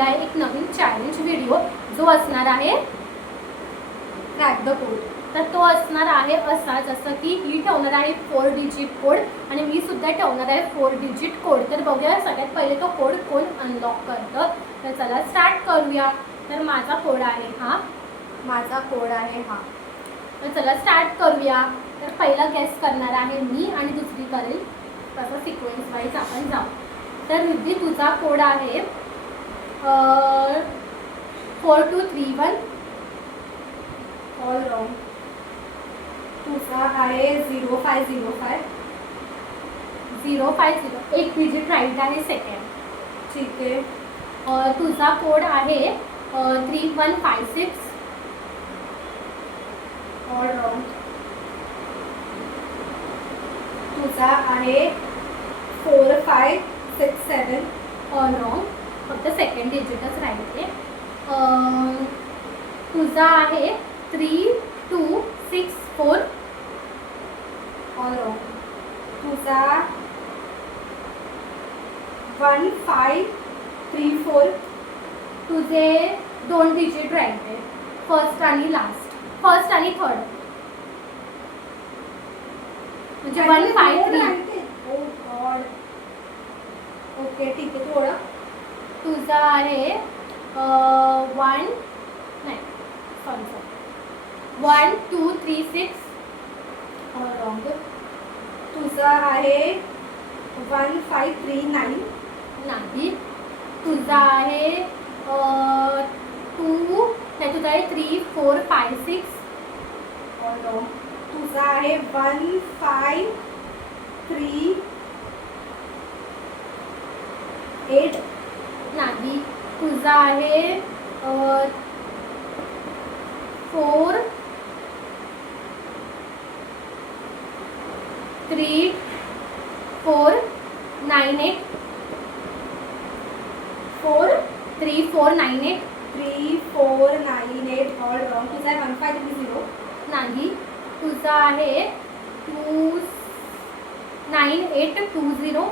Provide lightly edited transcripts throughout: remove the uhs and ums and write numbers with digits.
आलेला आहे एक नवीन चॅलेंज व्हिडिओ जो असणार आहे क्रॅक द कोड। तर तो असणार आहे असा, जसं की ही ठेवणार आहे 4 डिजिट कोड आणि मी सुद्धा ठेवणार आहे 4 डिजिट कोड। तर बघूया सगळ्यात पहिले तो कोड कोण अनलॉक करतं। तर चला स्टार्ट करूया। तर माझा कोड आहे हा, माझा कोड आहे हा। तर चला स्टार्ट करूया। तर पहिला गेस करणार आहे मी आणि दुसरी करेल, तसं सिक्वेन्स वाईज आपण जाऊ। तर रिद्धी तुझा कोड आहे 4231, ऑल रॉंग। तुझा आहे 0505, 050, एक डिजिट राईट आहे सेकंड, ठीक आहे। तुझा कोड आहे 3156, ऑल रॉंग। तुझा आहे 4567, ऑल रॉंग, फक्त सेकंड डिजिटच राईट आहे। तुझा आहे 3264, ऑल रॉंग। तुझा 1534, तुझे 2 डिजिट राईट आहे, फर्स्ट आणि लास्ट, फर्स्ट आणि थर्ड, म्हणजे 153। ओ गॉड, ओके ठीक आहे थोडं। तुझा आहे 1236, ऑल रॉंग। तुझा आहे 1539, नाही। तुझा आहे तुझा आहे 3456, ऑल रॉंग। तुझा आहे 1538, नाही। तुझा आहे 43498, 3498, ऑल रॉंग। तुझा आहे 1530, नाही। तुझा आहे 29820,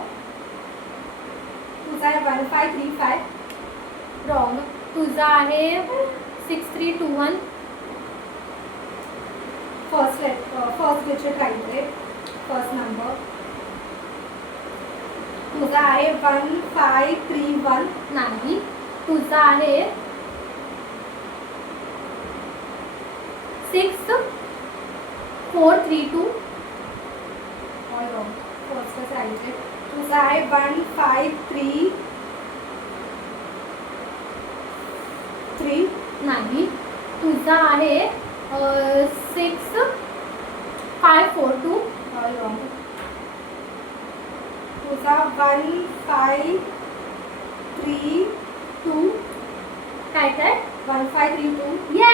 तुझा आहे 1535, रॉंग। तुझा आहे 6321, फर्स्ट डिजिट राईट आहे, फर्स्ट नंबर। तुझा आहे 1531, नाही। तुझा आहे 6432, ऑल रॉंग, फर्स्टच राईट आहे। तुझा आहे 1533, नाही। तुझा आहे 6542, ऑल रॉंग। तुझा 1532, काय काय 1532, ये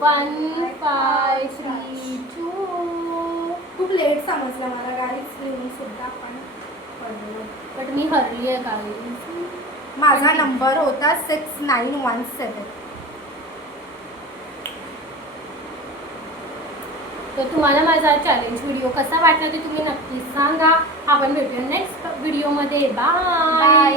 1532। खूप लेट समजलं मला गाईज, लिहून सुद्धा पण पडलं, बट मी हरली आहे गाईज। माझा नंबर होता 6917। तर तुम्हाला माझा चॅलेंज व्हिडिओ कसा वाटला ते तुम्ही नक्कीच सांगा। आपण भेटूया नेक्स्ट व्हिडिओमध्ये। बाय।